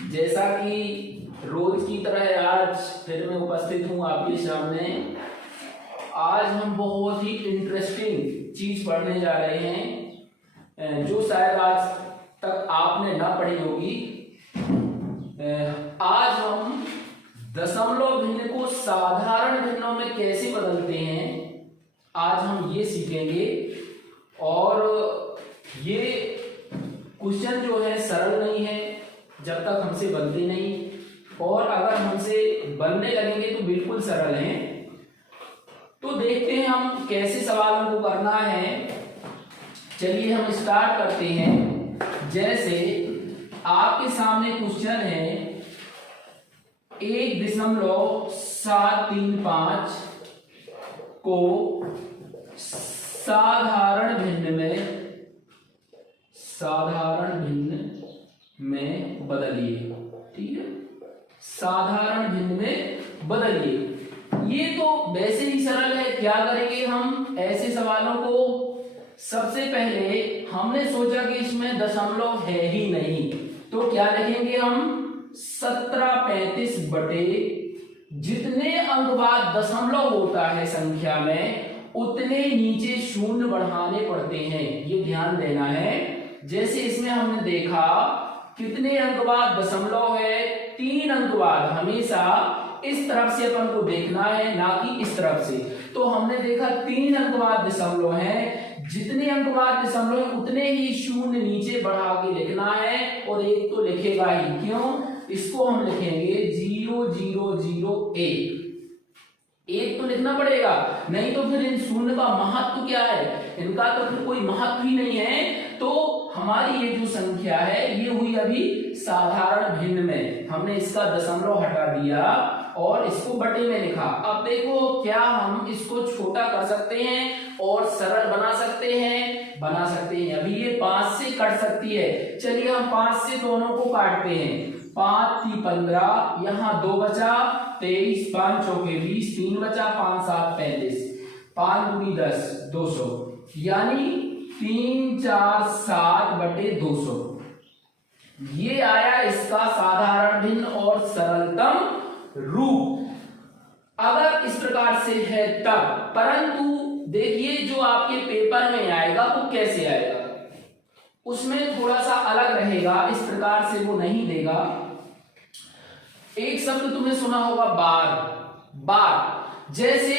जैसा कि रोज की तरह आज फिर मैं उपस्थित हूं आपके सामने। आज हम बहुत ही इंटरेस्टिंग चीज पढ़ने जा रहे हैं जो शायद आज तक आपने ना पढ़ी होगी। आज हम दशमलव भिन्न को साधारण भिन्नों में कैसे बदलते हैं, आज हम ये सीखेंगे। और ये क्वेश्चन जो है सरल नहीं है जब तक हमसे बनते नहीं, और अगर हमसे बनने लगेंगे तो बिल्कुल सरल हैं। तो देखते हैं हम कैसे सवालों को करना है। चलिए हम स्टार्ट करते हैं। जैसे आपके सामने क्वेश्चन है 1.735 को साधारण भिन्न में बदलिए। ठीक है, साधारण भिन्न में बदलिए। ये तो वैसे ही सरल है। क्या करेंगे हम ऐसे सवालों को? सबसे पहले हमने सोचा कि इसमें दशमलव है ही नहीं, तो क्या लिखेंगे हम 1735 बटे जितने अंक बाद दशमलव होता है संख्या में उतने नीचे शून्य बढ़ाने पड़ते हैं, ये ध्यान देना है। जैसे इसमें हमने देखा कितने अंक बाद दशमलव है, 3 अंक बाद। हमेशा इस तरफ से अपन को देखना है, ना कि इस तरफ से। तो हमने देखा 3 अंक बाद दशमलव है, जितने अंक बाद दशमलव है उतने ही शून्य नीचे बढ़ा के लिखना है, और एक तो लिखेगा ही। क्यों? इसको हम लिखेंगे 0001। एक तो लिखना पड़ेगा, नहीं तो फिर इन शून्य का महत्व क्या है? इनका तो फिर कोई महत्व ही नहीं है। तो हमारी ये जो संख्या है ये हुई अभी साधारण भिन्न में। हमने इसका दशमलव हटा दिया और इसको बटे में लिखा। अब देखो, क्या हम इसको छोटा कर सकते हैं और सरल बना सकते हैं? बना सकते हैं। अभी ये 5 से कट सकती है। चलिए हम 5 से दोनों को काटते हैं। 5 × 15, यहाँ 2 बचा, 23, 5 चौके 20, 3 बचा, 5 7 35, 5 × 10 200, यानी 3 4 7 बटे 200। ये आया इसका साधारण भिन्न और सरलतम रूप। अगर इस प्रकार से है तब, परंतु देखिए जो आपके पेपर में आएगा वो कैसे आएगा, उसमें थोड़ा सा अलग रहेगा। इस प्रकार से वो नहीं देगा। एक शब्द तुमने सुना होगा बार। जैसे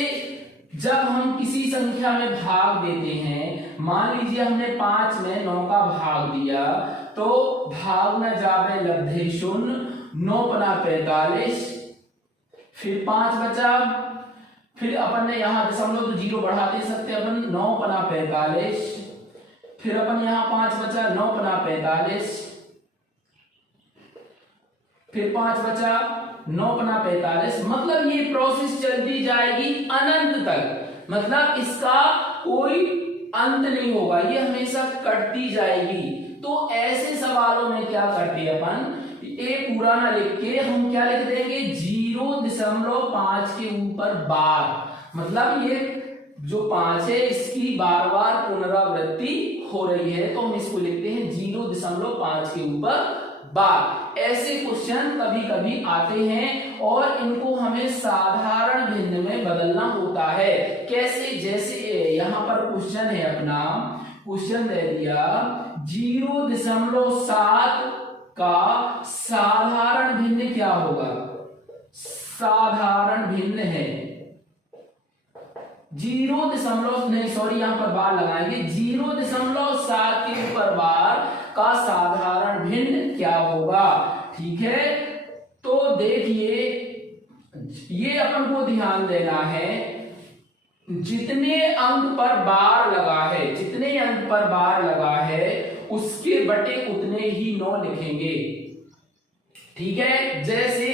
जब हम किसी संख्या में भाग देते हैं, मान लीजिए हमने 5 में 9 का भाग दिया, तो भाग न जावे लब्धे शून्य, 9 पना 45, फिर 5 बचा, फिर अपन ने यहाँ दशमलव तो 0 बढ़ा दे सकते अपन, 9 पना 45, फिर अपन यहाँ 5 बचा, 9 पना 45, फिर 5 बचा, 9 पना 45। मतलब ये प्रोसेस चलती जाएगी अनंत तक। मतलब इसका कोई अंत नहीं होगा, ये हमेशा कटती जाएगी। तो ऐसे सवालों में क्या करते हैं अपन, ये पूरा ना लिख के हम क्या लिख देंगे 0.5 के ऊपर बार। मतलब ये जो 5 है इसकी बार बार पुनरावृत्ति हो रही है, तो हम इसको लिखते हैं 0.5 के ऊपर बार। ऐसे क्वेश्चन कभी कभी आते हैं और इनको हमें साधारण भिन्न में बदलना होता है। कैसे? जैसे यहां पर क्वेश्चन है अपना, क्वेश्चन दे दिया 0.7 का साधारण भिन्न क्या होगा? साधारण भिन्न है 0. नहीं सॉरी, यहां पर बार लगाएंगे। 0.7 के ऊपर बार का साधारण भिन्न क्या होगा? ठीक है, तो देखिए ये अपन को ध्यान देना है। जितने अंक पर बार लगा है, जितने अंक पर बार लगा है उसके बटे उतने ही 9 लिखेंगे। ठीक है, जैसे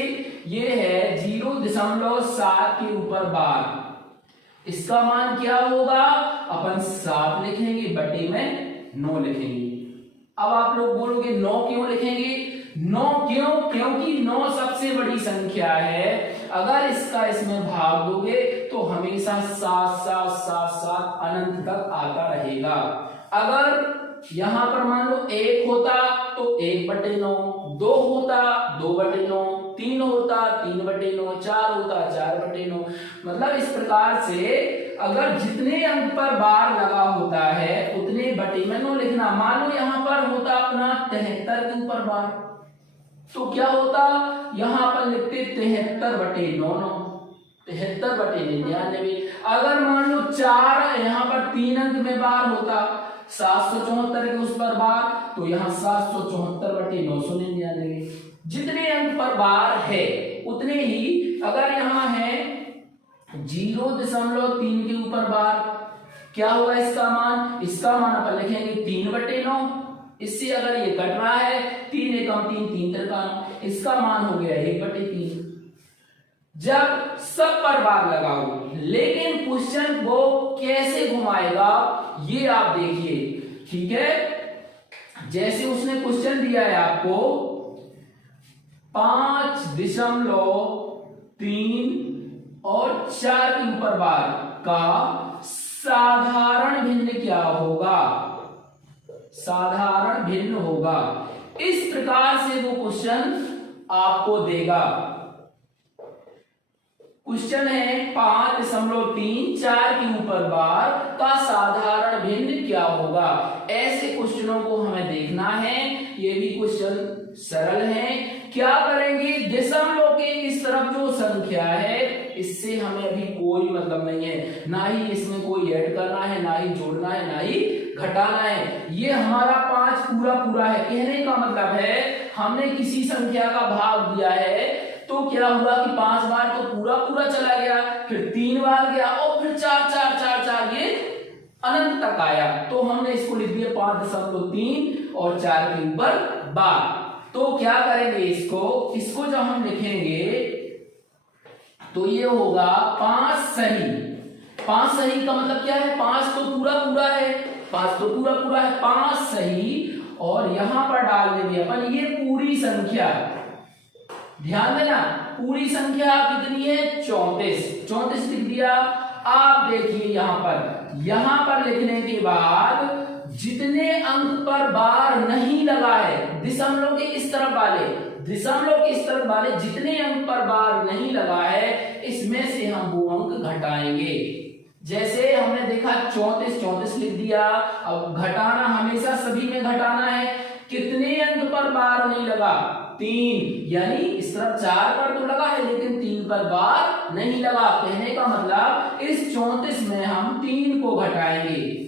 ये है 0.7 के ऊपर बार, इसका मान क्या होगा? अपन 7 लिखेंगे, बटे में 9 लिखेंगे। अब आप लोग बोलोगे 9 क्यों लिखेंगे? 9 क्यों? क्योंकि 9 सबसे बड़ी संख्या है। अगर इसका इसमें भाग दोगे तो हमेशा 7 7 7 7 अनंत तक आता रहेगा। अगर यहां पर मान लो 1 होता तो 1/9, 2 होता 2/9, 3 होता 3/9, 4 होता 4/9। मतलब इस प्रकार से अगर जितने अंक पर बार लगा होता है उतने बटे में 9 लिखना। मान लो यहाँ पर होता अपना 73 के ऊपर बार, तो क्या होता, यहाँ पर लिखते 73/9, 73/99। अगर मान लो 4 यहाँ पर 3 अंक में बार होता 774 के उस पर बार, तो यहाँ 774/999। जितने अंक पर बार है उतने ही, अगर यहाँ है 0.3 के ऊपर बार, क्या होगा इसका मान, इसका मान अपन लिखेंगे 3/9। इससे अगर ये कट रहा है 3 एकम 3, 3 तिरका 9, इसका मान हो गया 1/3। जब सब पर बार लगा हो, लेकिन क्वेश्चन वो कैसे घुमाएगा ये आप देखिए, ठीक है। जैसे उसने क्वेश्चन दिया है आपको 5.3 और 4 के ऊपर बार का साधारण भिन्न क्या होगा, साधारण भिन्न होगा। इस प्रकार से वो क्वेश्चन आपको देगा। क्वेश्चन है 5.3 4 के ऊपर बार का साधारण भिन्न क्या होगा। ऐसे क्वेश्चनों को हमें देखना है। ये भी क्वेश्चन सरल है। क्या करेंगे, दशमलव के इस तरफ जो संख्या है इससे हमें अभी कोई मतलब नहीं है, ना ही इसमें कोई ऐड करना है, ना ही जोड़ना है, ना ही घटाना है। ये हमारा 5 पूरा पूरा है। कहने का मतलब है हमने किसी संख्या का भाग दिया है तो क्या हुआ कि 5 बार तो पूरा पूरा चला गया, फिर 3 बार गया और फिर 4 4 4 4 ये अनंत तक आया। तो हमने इसको लिख दिया 5.3 और 4 के ऊपर बार। तो क्या करेंगे, इसको जब हम लिखेंगे तो ये होगा 5 सही। 5 सही का मतलब क्या है, 5 तो पूरा पूरा है, 5 तो पूरा पूरा है, 5 सही। और यहां पर डाल देंगे अपन ये पूरी संख्या। ध्यान देना, पूरी संख्या कितनी है, 34 लिख दिया। आप देखिए यहां पर लिखने के बाद जितने अंक पर बार नहीं लगा है, दशमलव के इस तरफ वाले जितने अंक पर बार नहीं लगा है, इसमें से हम वो अंक घटाएंगे। जैसे हमने देखा 34 लिख दिया। अब घटाना हमेशा सभी में घटाना है। कितने अंक पर बार नहीं लगा, 3, यानी इस तरफ 4 पर तो लगा है लेकिन 3 पर बार नहीं लगा। कहने का मतलब इस 34 में हम 3 को घटाएंगे।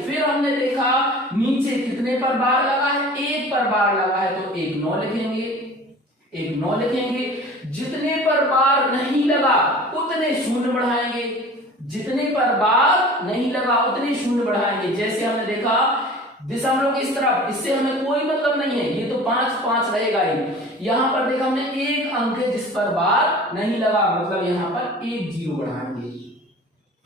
फिर हमने देखा नीचे कितने पर बार लगा है, 1 पर बार लगा है तो 1 9 लिखेंगे। जितने पर बार नहीं लगा उतने शून्य बढ़ाएंगे, जितने पर बार नहीं लगा उतने शून्य बढ़ाएंगे। जैसे हमने देखा दशमलव की इस तरफ, इससे हमें कोई मतलब नहीं है, ये तो 5 5 रहेगा ही। यहां पर देखा हमने 1 अंक है जिस पर बार नहीं लगा, मतलब यहां पर 1 0 बढ़ाएंगे।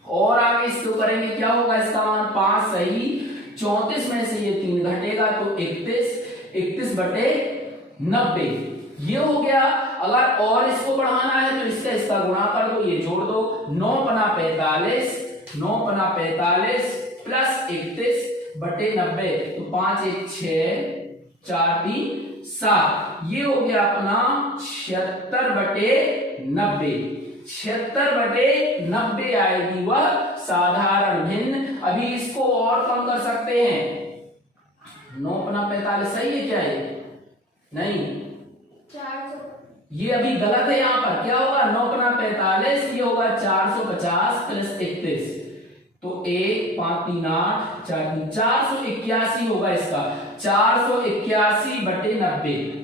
और आगे इसको करेंगे, क्या होगा इसका मान 5 सही। 34 में से ये 3 घटेगा तो 31/90 ये हो गया। अगर और इसको बढ़ाना है तो इसका गुणा कर दो, ये जोड़ दो। 9×5 45 प्लस 31/90 तो 5 1 6 4 3 7, ये हो गया अपना 76/90। 76/90 आएगी वह साधारण भिन्न। अभी इसको और कम कर सकते हैं। 9×45 सही है क्या है, नहीं 400, ये अभी गलत है। यहाँ पर क्या होगा, 9×45 ये होगा 450 प्लस 31 तो 1 5 3 8 4 3 481 होगा इसका। 481/90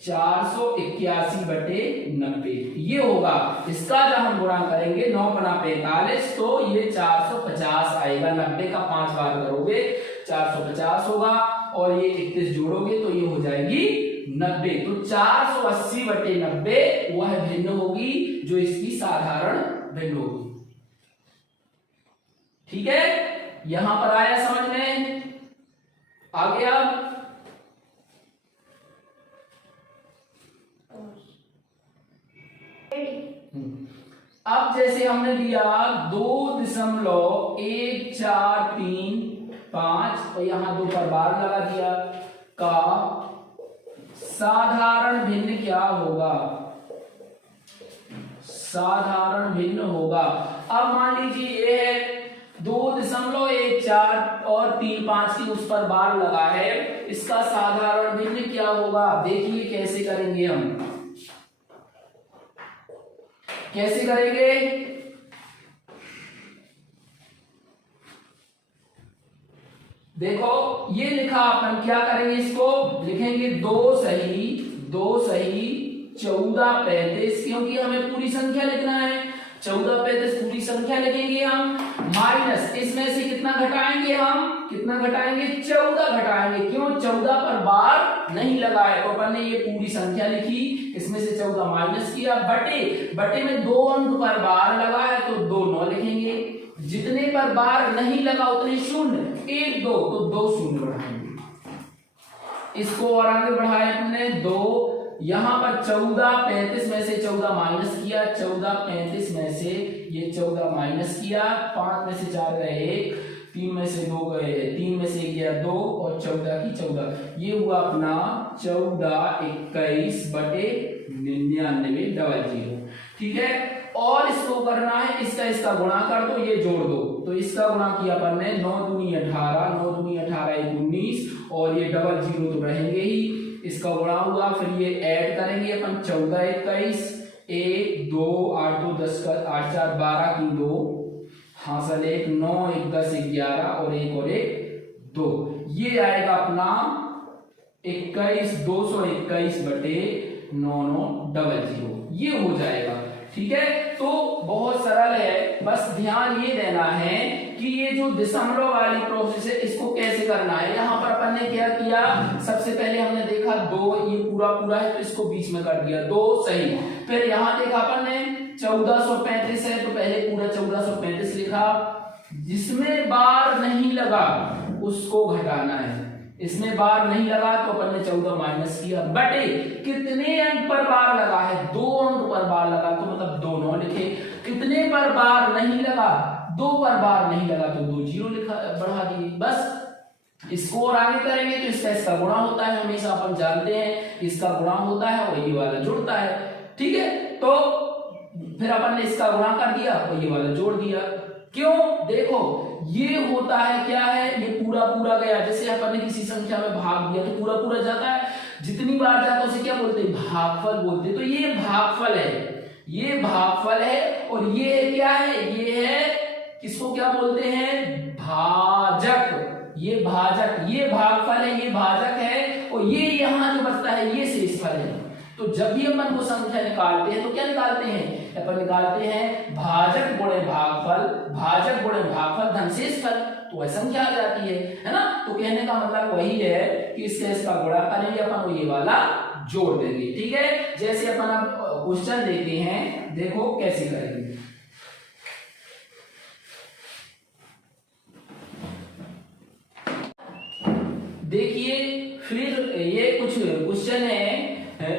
481/90 ये होगा। इसका जब हम गुणा करेंगे 9×45 तो ये 450 आएगा। 90 का 5 बार करोगे 450 होगा और ये 31 जोड़ोगे तो ये हो जाएगी 90। तो 480/90 वह भिन्न होगी जो इसकी साधारण भिन्न होगी। ठीक है, यहां पर आया समझ में, आ गया। अब जैसे हमने लिया 2.1435 और यहां 2 पर बार लगा दिया का साधारण भिन्न क्या होगा, साधारण भिन्न होगा। अब मान लीजिए ये है 2.14 और 3.5 की उस पर बार लगा है, इसका साधारण भिन्न क्या होगा। देखिए कैसे करेंगे हम, कैसे करेंगे। देखो ये लिखा, अपन क्या करेंगे, इसको लिखेंगे 2 सही 14 35, क्योंकि हमें पूरी संख्या लिखना है। 14 35 पूरी संख्या लिखेंगे हम, माइनस इसमें से कितना घटाएंगे हम, कितना घटाएंगे 14 घटाएंगे। क्यों, 14 पर बार नहीं लगा है, तो अपन ने ये पूरी संख्या लिखी, इसमें से 14 माइनस किया, बटे में 2 अंक पर बार लगा है तो 2 9 लिखेंगे। जितने पर बार नहीं लगा उतने शून्य, 1 2 तो 2 शून्य बढ़ाएंगे। इसको और आगे बढ़ाया हमने 2, यहां पर 14 35 में से 14 माइनस किया, 14 35 में से ये 14 माइनस किया, 5 में से 4 गए 1, 3 में से 2 गए, 3 में से 1 गया 2 और 14 की 14, ये हुआ अपना 14 21 बटे 99 डबल 0। ठीक है, और इसको करना है, इसका गुणा कर दो, ये जोड़ दो, तो इसका गुणा किया अपन ने 9 दूनी 18, 9 दूनी 18 19, और ये डबल 0 तो रहेंगे ही, इसका गुणा हुआ, फिर ये ऐड करेंगे अपन 14 21 1 2 8 2 10 का 8 4 12 की 2 हासिल 1 9 1 10 11 और 1 और 1 2, ये आएगा अपना 21 221 बटे 99 डबल 0, ये हो जाएगा। ठीक है, तो बहुत सरल है, बस ध्यान ये देना है कि ये जो दशमलव वाली प्रोसेस है इसको कैसे करना है। यहाँ पर अपन ने क्या किया, सबसे पहले हमने देखा 2, ये पूरा है तो इसको बीच में कर दिया 2 सही, फिर यहाँ देखा अपन ने 1435 है तो पहले पूरा 1435 लिखा, जिसमें बार नहीं लगा उसको घटाना है, इसमें बार नहीं लगा तो अपन ने 14 माइनस किया, बटे कितने अंक पर बार लगा है, 2 अंक पर बार लगा तो मतलब 2 9 लिखे, कितने पर बार नहीं लगा, 2 पर बार नहीं लगा तो 2 0 लिखा, बढ़ा दिए। बस इसको और आगे करेंगे तो इसका गुणा होता है, हमेशा अपन जानते हैं इसका गुणा होता है और ये वाला जुड़ता है। ठीक है, तो फिर अपन ने इसका गुणा कर दिया और ये वाला जोड़ दिया। क्यों, देखो ये होता है क्या है, ये पूरा गया, जैसे अपन ने किसी संख्या में भाग दिया तो पूरा जाता है, जितनी बार जाता है उसे क्या बोलते हैं, भागफल बोलते हैं। तो ये भागफल है, ये भागफल है, और ये क्या है, ये है, किसको क्या बोलते हैं, भाजक, ये भाजक, ये भागफल है, ये भाजक है, और ये यहाँ जो बचता है ये शेषफल है। तो जब भी अपन को संख्या निकालते हैं तो क्या निकालते हैं, अपन निकालते हैं भाजक गुणे भागफल, भाजक गुणे भागफल धन शेषफल, तो वह संख्या आ जाती है ना। तो कहने का मतलब वही है कि इसका गुणा करेंगे अपन और ये वाला जोड़ देंगे। ठीक है, जैसे अपन अब क्वेश्चन देखते हैं, देखो कैसे करेंगे। देखिए फिर ये कुछ क्वेश्चन है,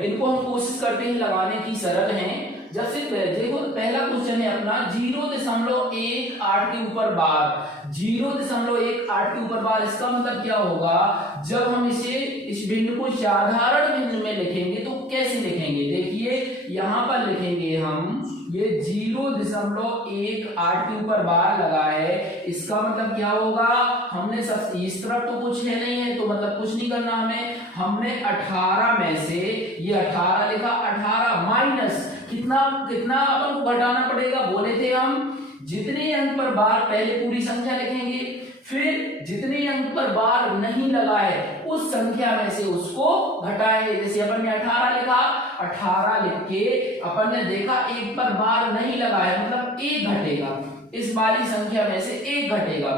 इनको हम कोशिश करते हैं लगाने की, सरल हैं। जब से देखो पहला क्वेश्चन है अपना 0.18 के ऊपर बार, 0.18 के ऊपर बार, इसका मतलब क्या होगा, जब हम इस बिंदु को साधारण बिंदु में लिखेंगे तो कैसे लिखेंगे, देखिए यहां पर लिखेंगे हम, ये 0.18 के ऊपर बार लगा है, इसका मतलब क्या होगा, हमने सब इस तरफ तो कुछ है नहीं है तो मतलब कुछ नहीं करना हमें, हमने 18 में से ये 18 लिखा, 18 माइनस कितना अपन को घटाना पड़ेगा, बोले थे हम जितने अंक पर बार, पहले पूरी संख्या लिखेंगे, फिर जितने अंक पर बार नहीं लगा है उस संख्या में से उसको घटाएंगे। जैसे अपन ने 18 लिखा, 18 लिख के अपन ने देखा 1 पर बार नहीं लगा है, मतलब 1 घटेगा, इस वाली संख्या में से 1 घटेगा,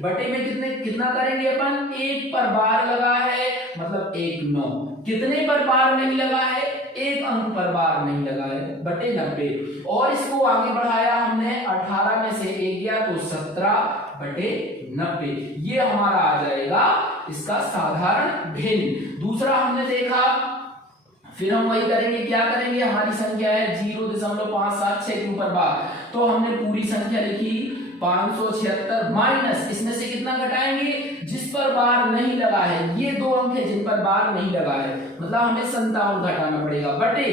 बटे में कितना करेंगे अपन, 1 पर बार लगा है मतलब 1 9, कितने पर बार नहीं लगा है, 1 अंक पर बार नहीं लगा है, बटे 90, और इसको आगे बढ़ाया हमने, 18 में से 1 गया तो 17 बटे 90, ये हमारा आ जाएगा इसका साधारण भिन्न। दूसरा हमने देखा, फिर हम वही करेंगे, क्या करेंगे, हमारी संख्या है 0.576 के ऊपर बार, तो हमने पूरी संख्या लिखी, 576 माइनस इसमें से कितना घटाएंगे, जिस पर बार नहीं लगा है, ये दो अंक है जिन पर बार नहीं लगा है, मतलब हमें 57 घटाना पड़ेगा, बटे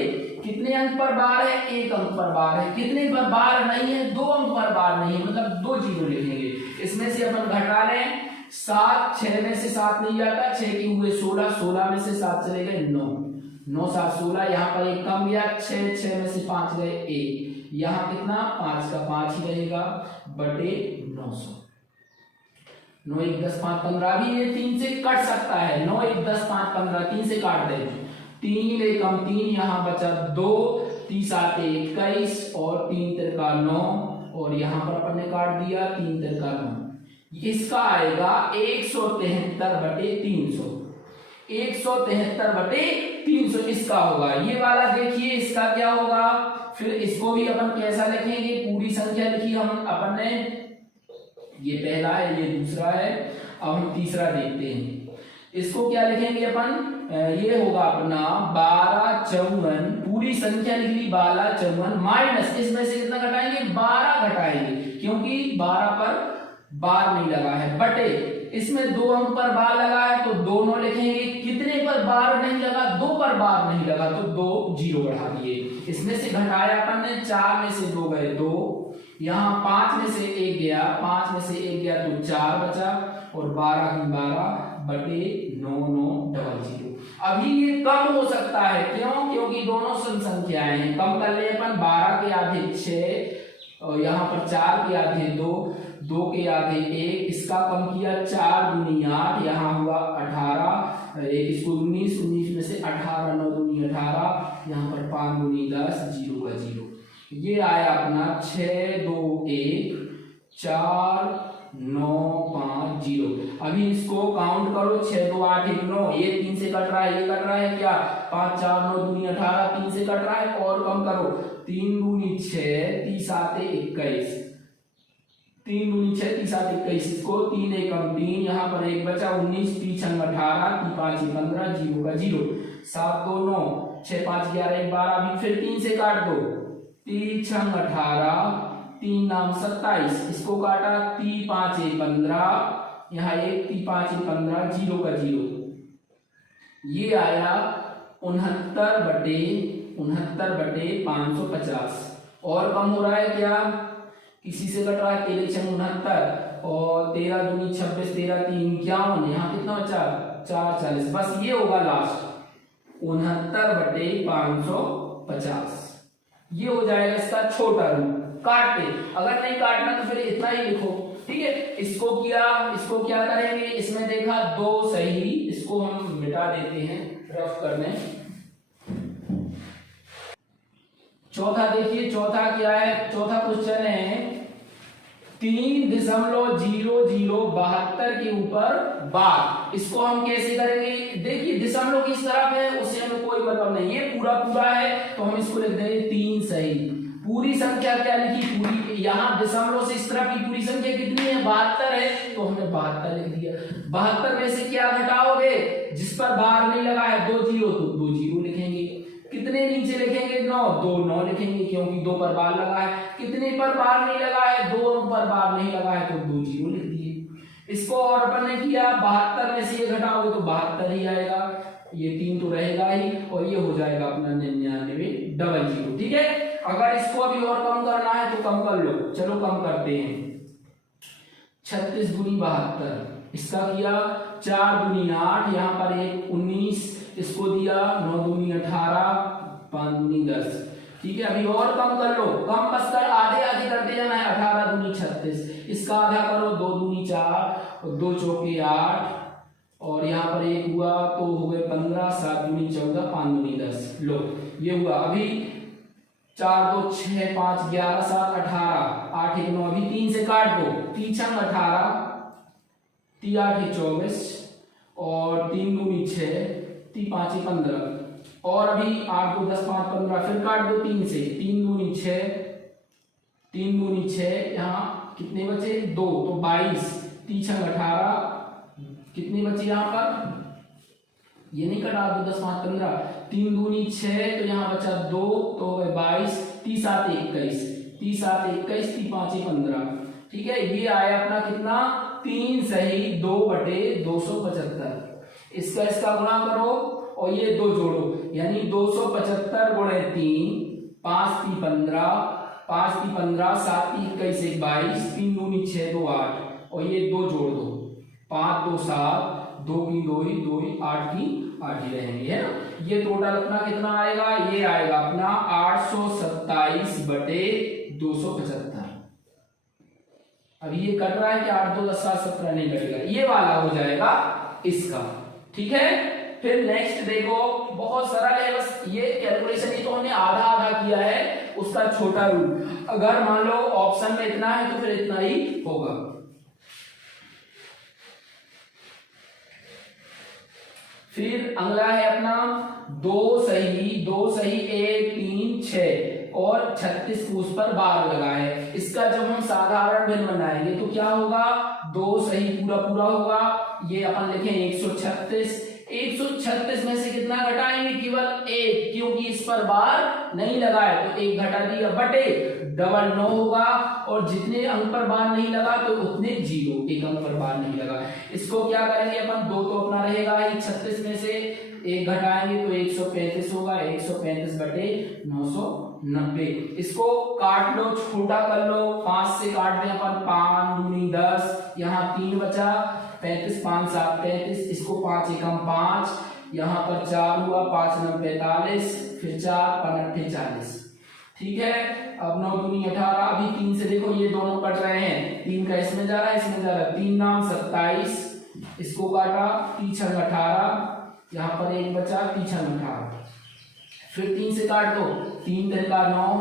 कितने अंक पर बार है, एक अंक पर बार है, कितने पर बार नहीं है, दो अंक पर बार नहीं है, मतलब 2 जीरो लिखेंगे। इसमें से अपन घटा लें 7, 6 में से 7 नहीं जाता, 6 के हुए 16, 16 में से 7 चले गए 9, 9 7 16, यहाँ पर एक कम गया 6, 6 में से 5 गए 1, यहाँ कितना 5 का 5 ही रहेगा, बटे 900। 9 1 10 5 15 भी ये 3 से कट सकता है, 9 1 10 5 15 3 से काट दे, 3 एकम 3, यहाँ बचा 2, 3 7 21 और 3 तिरका 9, और यहाँ पर अपन ने काट दिया 3 तिरका 9, इसका आएगा 173 बटे 300, 173 बटे 300 इसका होगा। ये वाला देखिए इसका क्या होगा, फिर इसको भी अपन कैसा लिखेंगे, पूरी संख्या लिखी हम अपन ने, ये पहला है ये दूसरा है, अब हम तीसरा देखते हैं, इसको क्या लिखेंगे अपन, ये होगा अपना 12 54, पूरी संख्या लिख ली 12 54 माइनस इसमें से कितना घटाएंगे, 12 घटाएंगे क्योंकि 12 पर बार नहीं लगा है, बटे इसमें 2 अंक पर बार लगा है तो दोनों लिखेंगे, कितने पर बार नहीं लगा, 2 पर बार नहीं लगा तो 2 जीरो बढ़ा दिए, इसमें से घटाया अपन ने, 4 में से 2 गए 2, यहाँ 5 में से 1 गया, 5 में से 1 गया तो 4 बचा, और 12 की 12 बटे 9 9 डबल 0। अभी ये कम हो सकता है, क्यों, क्योंकि दोनों सम संख्याएं हैं, कम कर ले अपन, 12 के आधे 6 और यहाँ पर 4 के आधे 2, 2 के आधे 1, इसका कम किया 4 दूनी 8, यहाँ हुआ 18, एक इसको 19, 19 में से 18 9 दूनी 18, यहाँ पर 5 दूनी 10, 0 का 0, ये आया अपना 6 2 1 4 9 5 0। अभी इसको काउंट करो, 6 2 8 1 9, ये 3 से कट रहा है, ये कट रहा है क्या, 5 4 9 दूनी 18, 3 से कट रहा है, और कम करो, 3 दूनी 6, 3 7 21, 3 दूनी 6, 3 7 21, इसको 3 एकम 3, यहाँ पर एक बचा 19, 3 6 18, 3 5 15, 0 का 0, 7 2 9, 6 5 11 1 12, अभी फिर 3 से काट दो, 3 6 18, 3 9 27, इसको काटा 3 5 15, यहाँ 1 3 5 15, 0 का 0, ये आया 69 बटे 550, और कम हो रहा है क्या, किसी से कट रहा है, 13 6 69, और 13 दूनी 26, 13 3 51, यहाँ कितना बचा 4 40, बस ये होगा लास्ट 69 बटे 550, ये हो जाएगा इसका छोटा रूप। काटते, अगर नहीं काटना तो फिर इतना ही लिखो, ठीक है। इसको किया, इसको क्या करेंगे, इसमें देखा 2 सही, इसको हम मिटा देते हैं रफ करने। चौथा देखिए, चौथा क्या है, चौथा क्वेश्चन है 3.0072 के ऊपर बार, इसको हम कैसे करेंगे, देखिए दशमलव किस तरफ है उससे हमें कोई मतलब नहीं, ये पूरा पूरा है तो हम इसको लिख देंगे 3 सही। पूरी संख्या क्या लिखी, पूरी, यहाँ दशमलव से इस तरफ की पूरी संख्या कितनी है 72 है, तो हमने 72 लिख दिया। 72 में से क्या घटाओगे, जिस पर बार नहीं लगा है 2 जीरो, तो 2 जीरो लिखेंगे। कितने नीचे लिखेंगे 9, 2 9 लिखेंगे क्योंकि 2 पर बार लगा है। कितने पर बार नहीं लगा है, 2 पर बार नहीं लगा है तो 2 जीरो लिख दिए। इसको और अपन ने किया 72 में से ये घटाओगे तो 72 ही आएगा, ये 3 तो रहेगा ही, और ये हो जाएगा अपना 99 डबल 0, ठीक है। अगर इसको अभी और कम करना है तो कम कर लो, चलो कम करते हैं। 36 दूनी 72, इसका किया 4 दूनी 8, यहाँ पर एक 19, इसको दिया 9 दूनी 18, 5 दूनी 10, ठीक है। अभी और कम कर लो, कम बस कर आधे आधे करते जाना है। 18 दूनी 36, इसका आधा करो, 2 दूनी 4, 2 चौके 8, और यहाँ पर एक हुआ तो हो गए 15, 7 दूनी 14, 5 दूनी 10, लो ये हुआ। अभी 4 2 6 5 11 7 18, 8 1 9, अभी 3 से काट दो, 3 6 18, 3 8 24, और 3 दूनी 6, 3 5 15, और अभी 8 2 10 5 15, फिर काट दो 3 से, 3 दूनी 6, 3 दूनी 6, यहाँ कितने बचे 2, तो 22, 3 6 18, कितने बचे यहाँ पर, ये नहीं कटा, 2 10 5 15, 3 दूनी 6, तो यहाँ बचा 2, तो 22, 3 7 21, 3 7 21, 3 5 15, ठीक है, ये आया अपना कितना 3 सही 2/275। इसका गुणा करो और ये 2 जोड़ो, यानी 275 गुणे 3, 5 × 15, 5 × 15, 7 × 21 22, 3 दूनी 6 2 8 और ये 2 जोड़ दो, 5 2 7, 2 की 2 ही 2 ही 8 की 8 ही रहेंगे, है ना। ये टोटल अपना कितना आएगा, ये आएगा अपना 827/275। अब ये कट रहा है कि 8 2 10 7 17 नहीं कटेगा, ये वाला हो जाएगा इसका, ठीक है। फिर नेक्स्ट देखो, बहुत सरल है, बस ये कैलकुलेशन ही तो हमने आधा आधा किया है, उसका छोटा रूप। अगर मान लो ऑप्शन में इतना है तो फिर इतना ही होगा। फिर अगला है अपना 2 सही 1 3 6 और 36 उस पर बार लगा है। इसका जब हम साधारण भिन्न बनाएंगे तो क्या होगा, 2 सही पूरा पूरा होगा, ये अपन लिखें 136। 136 में से कितना घटाएंगे, केवल 1, क्योंकि इस पर बार नहीं लगा है तो 1 घटा दिया, बटे डबल 9 होगा, और जितने अंक पर बार नहीं लगा तो उतने 0, 1 अंक पर बार नहीं लगा। इसको क्या करेंगे अपन, 2 तो अपना रहेगा ही, 36 में से 1 घटाएंगे तो 135 होगा, 135/990। इसको काट लो, छोटा कर लो, 5 से काट दें अपन, 5 दूनी 10, यहाँ 3 बचा, 35 5 7 35, इसको 5 एकम 5, यहाँ पर 4 हुआ, 5 9 45, फिर 4 5 8 40, ठीक है। अब 9 दूनी 18, अभी 3 से देखो ये दोनों कट रहे हैं, 3 का इसमें जा रहा है, इसमें जा रहा है, 3 नाम 27, इसको काटा, 3 6 18, यहाँ पर 1 बचा, 3 6 18, फिर 3 से काट दो, 3 3 का 9,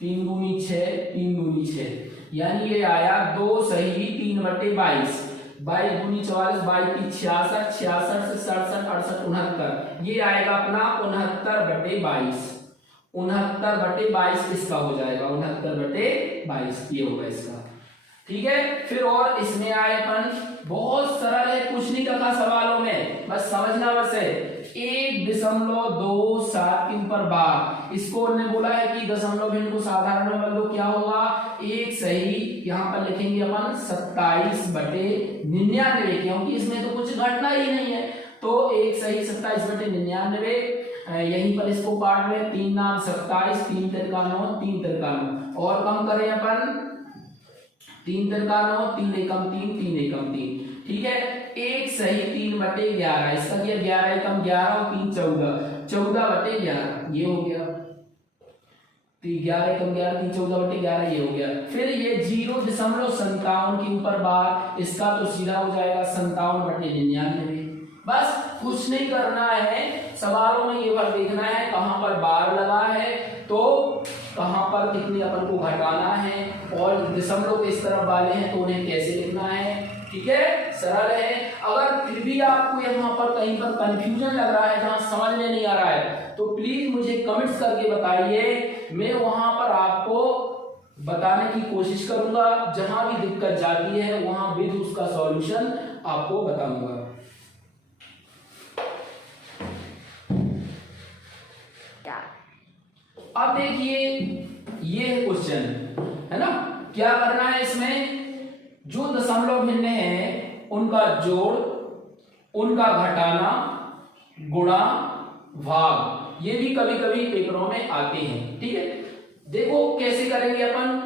3 दूनी 6, 3 दूनी 6, यानी ये आया 2 सही 3/22, 22 दूनी 44, 22 66, 66 से 67 68 69, ये आएगा अपना 69/22, 69/22 इसका हो जाएगा, 69/22 ये होगा इसका, ठीक है। फिर और इसमें आए अपन, बहुत सरल है, कुछ नहीं रखा सवालों में, बस समझना बस है, 1.273 पर बार। इसको उन्होंने बोला है कि दशमलव भिन्न को साधारण में बदलो, क्या होगा, 1 सही, यहाँ पर लिखेंगे अपन 27/99, क्योंकि इसमें तो कुछ घटना ही नहीं है, तो 1 सही 27/99, यहीं पर इसको काट रहे, 3 नाम 27, 3 3 का 9, 3 3 का 9, और कम करें अपन, 3 3 का 9, 3 एकम 3, 3 एकम 3, ठीक है। 1 सही 3/11, इसका क्या 11 एकम 11 और 3 14, 14/11 ये हो गया, 11 एकम 11, 3 14/11 ये हो गया। फिर ये 0.57 के ऊपर बार, इसका तो सीधा हो जाएगा 57/99। बस कुछ नहीं करना है, सवालों में ये बार देखना है कहां पर बार लगा है, तो कहां पर कितने अपन को घटाना है, और दशमलव के इस तरफ वाले हैं तो उन्हें कैसे लिखना है, ठीक है, सरल है। अगर फिर भी आपको यहाँ पर कहीं पर कंफ्यूजन लग रहा है, जहां समझ में नहीं आ रहा है, तो प्लीज मुझे कमेंट्स करके बताइए, मैं वहां पर आपको बताने की कोशिश करूंगा, जहां भी दिक्कत जाती है वहां विद उसका सॉल्यूशन आपको बताऊंगा। अब देखिए ये है क्वेश्चन, है ना, क्या करना है इसमें, जो दशमलव भिन्न है उनका जोड़, उनका घटाना, गुणा, भाग, ये भी कभी कभी पेपरों में आते हैं, ठीक है। देखो कैसे करेंगे अपन,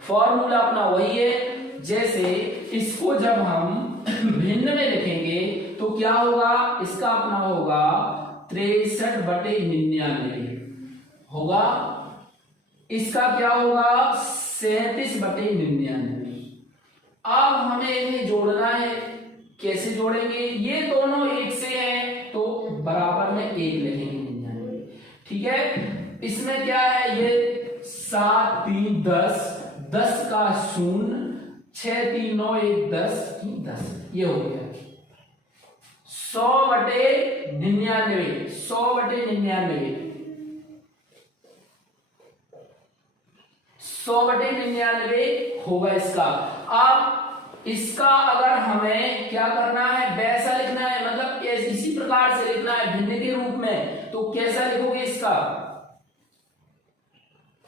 फॉर्मूला अपना वही है, जैसे इसको जब हम भिन्न में लिखेंगे तो क्या होगा, इसका अपना होगा 63/99 होगा, इसका क्या होगा 37/99। अब हमें इन्हें जोड़ना है, कैसे जोड़ेंगे, ये दोनों एक से हैं तो बराबर में 1 लिखेंगे 99, ठीक है। इसमें क्या है, ये 7 3 10, 10 का 0, 6 3 9 1 10 10, ये हो गया 100/99, 100/99, 100/99 होगा इसका। अब इसका अगर हमें क्या करना है, वैसा लिखना है, मतलब इसी प्रकार से लिखना है भिन्न के रूप में, तो कैसा लिखोगे इसका,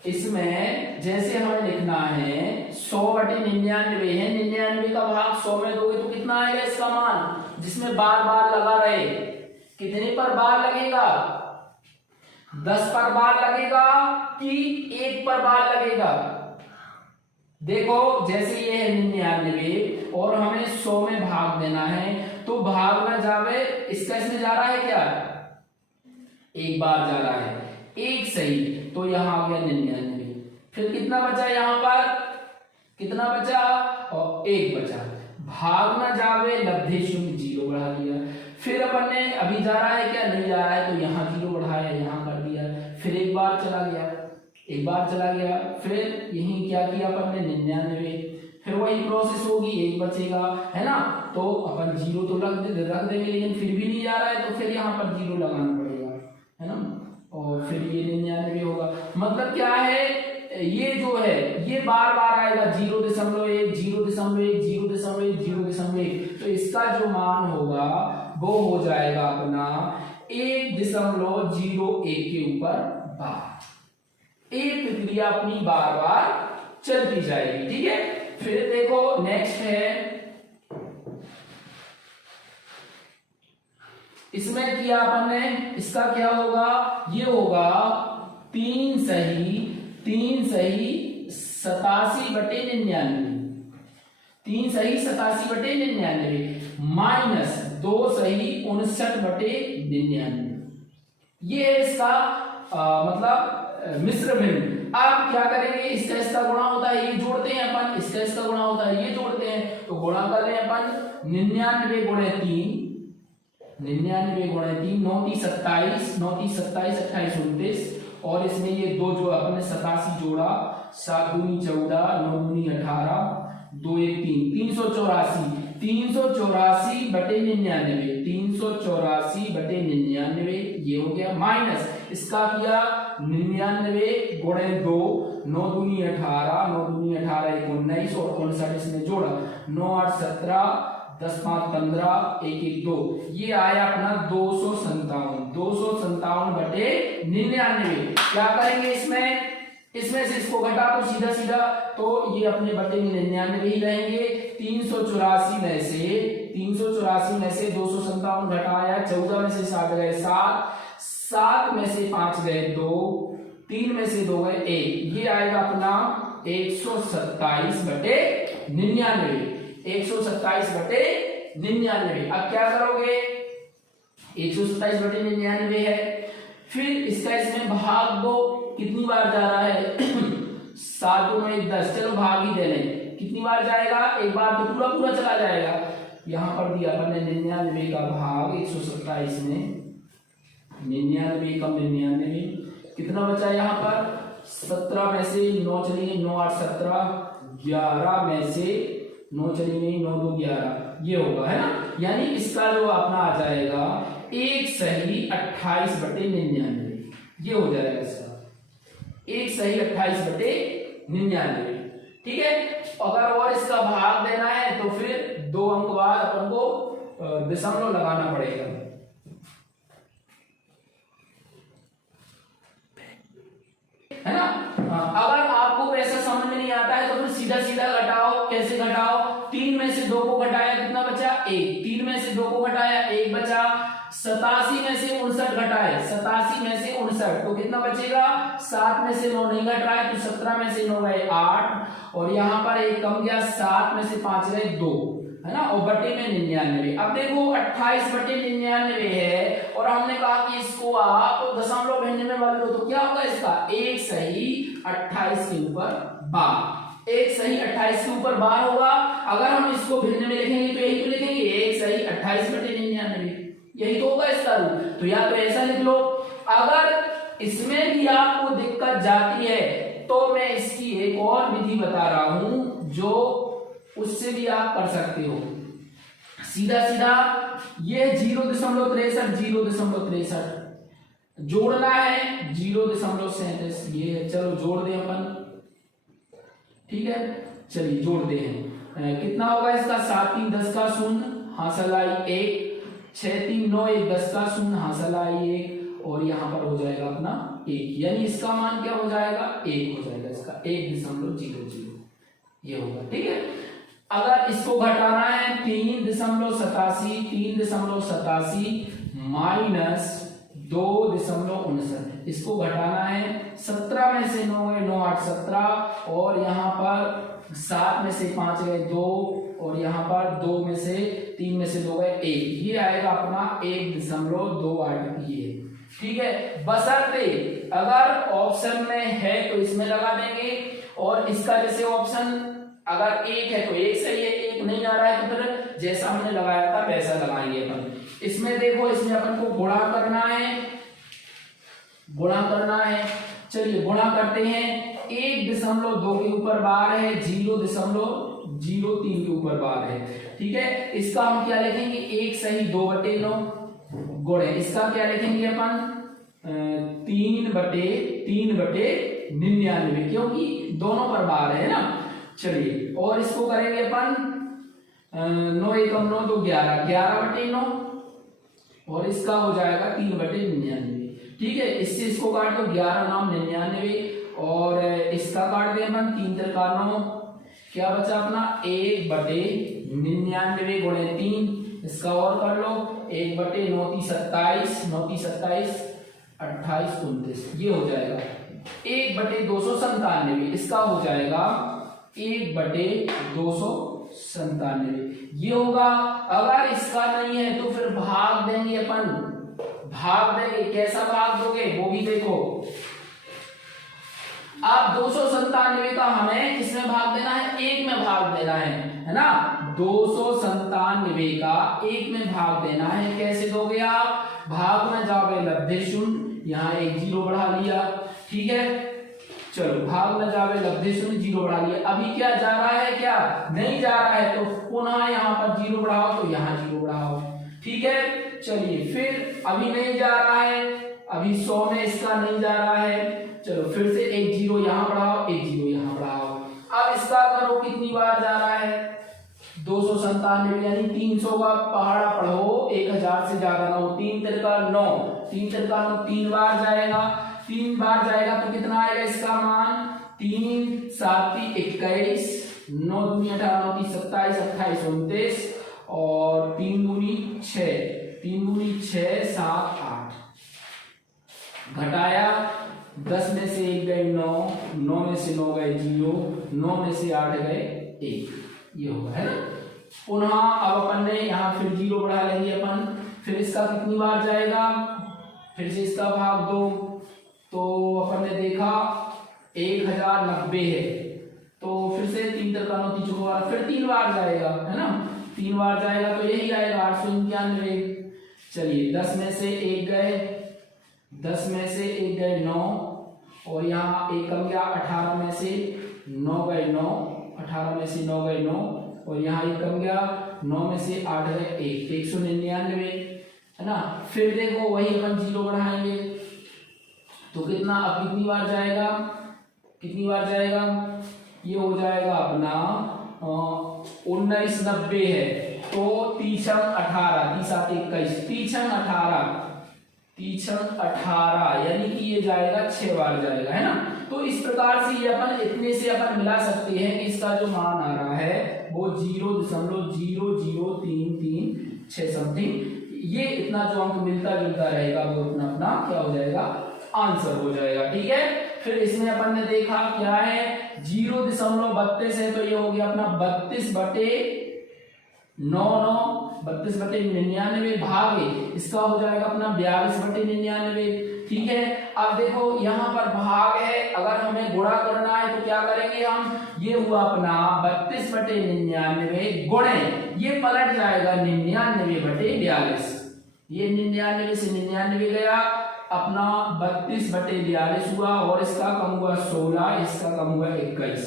इसमें जैसे हमें लिखना है 100/99 है, 99 का भाग 100 में दोगे तो कितना आएगा इसका मान, जिसमें बार बार लगा रहे। कितने पर बार लगेगा, 10 पर बार लगेगा कि 1 पर बार लगेगा। देखो जैसे ये है 99 और हमें 100 में भाग देना है, तो भाग ना जावे, इसका इसमें जा रहा है क्या, एक बार जा रहा है, एक सही, तो यहां आ गया 99। फिर कितना बचा यहाँ पर, कितना बचा, और 1 बचा। भाग ना जावे, लब्धे शून्य 0 बढ़ा दिया। फिर अपन ने अभी जा रहा है क्या, नहीं जा रहा है, तो यहाँ 0 बढ़ाया, यहाँ कर दिया। फिर एक बार चला गया, एक बार चला गया, फिर यही क्या किया अपन ने 99, फिर वही प्रोसेस होगी, 1 बचेगा, है ना। तो अपन 0 तो रख देंगे, लेकिन फिर भी नहीं जा रहा है, तो फिर यहाँ पर 0 लगाना पड़ेगा, है ना। और फिर ये 99 होगा। मतलब क्या है, ये जो है ये बार बार आएगा, 0.1, 0.1, 0.1, 0.1। तो इसका जो मान होगा वो हो जाएगा अपना 1.01 के ऊपर बार। एक प्रक्रिया अपनी बार बार चलती जाएगी, ठीक है। फिर देखो नेक्स्ट है, इसमें किया अपन ने, इसका क्या होगा, ये होगा 3 सही 87/99, 3 सही 87/99 माइनस 2 सही 59/99। ये है इसका मतलब मिश्र भिन्न। अब क्या करेंगे, इसका इसका गुणा होता है, ये जोड़ते हैं अपन, इसका इसका गुणा होता है, ये जोड़ते हैं, तो गुणा कर रहे हैं अपन 99 गुणे 3, 99 गुणे 3, 9 × 27, 9 × 27, 28, 29, और इसमें ये 2 जो अपन ने 87 जोड़ा, 7 दूनी 14, 9 दूनी 18, 2 1 3, 384, 384/99, 384/99 ये हो गया, माइनस इसका किया 99 गुणे 2, 9 दूनी 18, 9 दूनी 18, 19 और 59 इसमें जोड़ा, 9 8 17, 10 5 15, 1 1 2, ये आया अपना 257/99। क्या करेंगे इसमें से इसको घटा तो सीधा सीधा, तो ये अपने बटे में 99 ही रहेंगे। 384 में से 257 घटाया, 14 में से 7 गए 7, 7 में से 5 गए 2, 3 में से 2 गए 1, ये आएगा अपना 127/99, 127/99। अब क्या करोगे, 127/99 है, फिर इसका इसमें भाग दो, कितनी बार जा रहा है 7 दूनी 1 10, चलो भाग ही दे लें, कितनी बार जाएगा, एक बार तो पूरा पूरा चला जाएगा। यहाँ पर दिया अपन ने 99 का भाग 127 में, 99 कम 99, कितना बचा यहाँ पर, 17 में से 9 चली गई, 9 8 17, 11 में से 9 चली गई, 9 2 11, ये होगा, है ना। यानी इसका जो अपना आ जाएगा 1 सही 28/99, ये हो जाएगा इसका 1 सही 28/99, ठीक है। अगर और इसका भाग देना है तो फिर 2 अंक बाद अपन को दशमलव लगाना पड़ेगा, है ना। अगर आपको ऐसा समझ में नहीं आता है तो फिर सीधा सीधा घटाओ। कैसे घटाओ, 3 में से 2 को घटाया, कितना बचा 1, 3 में से 2 को घटाया 1 बचा, 87 में से 59 घटाए, 87 में से 59, तो कितना बचेगा, 7 में से 9 नहीं घट रहा है, तो 17 में से 9 गए 8, और यहाँ पर 1 कम गया, 7 में से 5 गए 2, है ना, और बटे में 99। अब देखो 28/99 है, और हमने कहा कि इसको आप दशमलव भिन्न में बदलो, तो क्या होगा इसका 1 सही 28 के ऊपर बार, 1 सही 28 के ऊपर बार होगा। अगर हम इसको भिन्न में लिखेंगे तो यही तो लिखेंगे 1 सही 28/99, यही तो होगा इसका रूप। तो या तो ऐसा लिख लो, अगर इसमें भी आपको दिक्कत जाती है तो मैं इसकी एक और विधि बता रहा हूं, जो उससे भी आप कर सकते हो। सीधा सीधा ये 0.63 जोड़ना है, 0.37 ये, चलो जोड़ दें अपन, ठीक है, चलिए जोड़ते हैं। कितना होगा इसका, 7 3 10 का 0, हासिल आई 1, 6 3 9 1 10 का 0, हासिल आई 1, और यहाँ पर हो जाएगा अपना 1, यानी इसका मान क्या हो जाएगा 1 हो जाएगा, इसका 1.00 ये होगा। ठीक है, अगर इसको घटाना है 3.87 माइनस 2.59, इसको घटाना है 17 में से 9 गए 9 8 17 और यहाँ पर 7 में से 5 गए 2 और यहाँ पर 2 में से 3 में से 2 गए 1, ये आएगा अपना 1.28 ये। ठीक है, बशर्ते अगर ऑप्शन में है तो इसमें लगा देंगे और इसका जैसे ऑप्शन अगर 1 है तो 1 सही है, 1 नहीं आ रहा है तो फिर जैसा हमने लगाया था वैसा लगाएंगे अपन। इसमें देखो, इसमें अपन को गुणा करना है, चलिए गुणा करते हैं। 1.2 के ऊपर बार है, 0.03 के ऊपर बार है। ठीक है, इसका हम क्या लिखेंगे 1 सही 2/9 गुणे इसका क्या लिखेंगे अपन 3/99 क्योंकि दोनों पर बार है ना। चलिए और इसको करेंगे अपन 9 एकम 9 तो 11/9 और इसका हो जाएगा 3/99। ठीक है, इससे इसको काट दो 11 नाम 99 और इसका काट दें अपन 3 3 9, क्या बचा अपना 1/99 गुणे 3, इसका और कर लो 1/9 27 28 29 ये हो जाएगा 1/297, इसका हो जाएगा 1/297 ये होगा। अगर इसका नहीं है तो फिर भाग देंगे अपन, भाग देंगे, कैसा भाग दोगे वो भी देखो। अब 297 का हमें किसमें भाग देना है 1 में भाग देना है ना। 297 का 1 में भाग देना है, कैसे दोगे आप, भाग में जाओगे लब्धे शून्य, यहाँ 1 0 बढ़ा लिया। ठीक है, चलो भाग में जावे लब्धे शून्य 0 बढ़ा लिया। अभी क्या जा रहा है, क्या नहीं जा रहा है तो पुनः यहाँ पर 0 बढ़ाओ तो यहाँ 0 बढ़ाओ। ठीक है, चलिए फिर अभी नहीं जा रहा है, अभी 100 में इसका नहीं जा रहा है, चलो फिर से 1 0 यहाँ बढ़ाओ 1 0 यहाँ बढ़ाओ। अब इसका करो कितनी बार जा रहा है 297 यानी 300 का पहाड़ा पढ़ो 1000 से ज्यादा ना हो। 3 तिरका 9 3 बार जाएगा, 3 बार जाएगा तो कितना आएगा इसका मान 3 7 21 9 दूनी 18 9 27 28 29 और 3 दूनी 6 7 8 घटाया 10 में से 1 गए 9 9 में से 9 गए 0 9 में से 8 गए 1 ये होगा है ना। पुनः अब अपन ने यहाँ फिर 0 बढ़ा लेंगे अपन, फिर इसका कितनी बार जाएगा, फिर से इसका भाग दो तो अपन ने देखा 1090 है तो फिर से 3 तिरका 9 3 चौका फिर 3 बार जाएगा है ना, 3 बार जाएगा तो यही आएगा 891। चलिए 10 में से 1 गए 10 में से 1 गए 9 और यहाँ 1 कम गया 18 में से 9 गए 9 18 में से 9 गए 9 और यहाँ 1 कम गया 9 में से 8 गए 1 199 है ना। फिर देखो वही अपन 0 बढ़ाएंगे तो कितना अब कितनी बार जाएगा ये हो जाएगा अपना 1990 है तो 3 18 3 18 यानी कि ये जाएगा 6 बार जाएगा है ना। तो इस प्रकार से ये अपन इतने से अपन मिला सकते हैं कि इसका जो मान आ रहा है वो 0.003336 समथिंग, ये इतना जो अंक मिलता जुलता रहेगा वो अपना अपना क्या हो जाएगा आंसर हो जाएगा। ठीक है, फिर इसमें अपन ने देखा क्या है 0.32 है तो ये हो गया अपना 32/99 भागे इसका हो जाएगा अपना 42/99। ठीक है, अब देखो यहाँ पर भाग है, अगर हमें गुणा करना है तो क्या करेंगे हम, ये हुआ अपना 32/99 गुणे ये पलट जाएगा 99/42, ये 99 से 99 गया अपना 32/42 हुआ और इसका कम हुआ 16, इसका कम हुआ 21,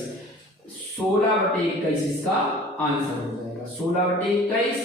16/21 इसका आंसर हो जाएगा 16/21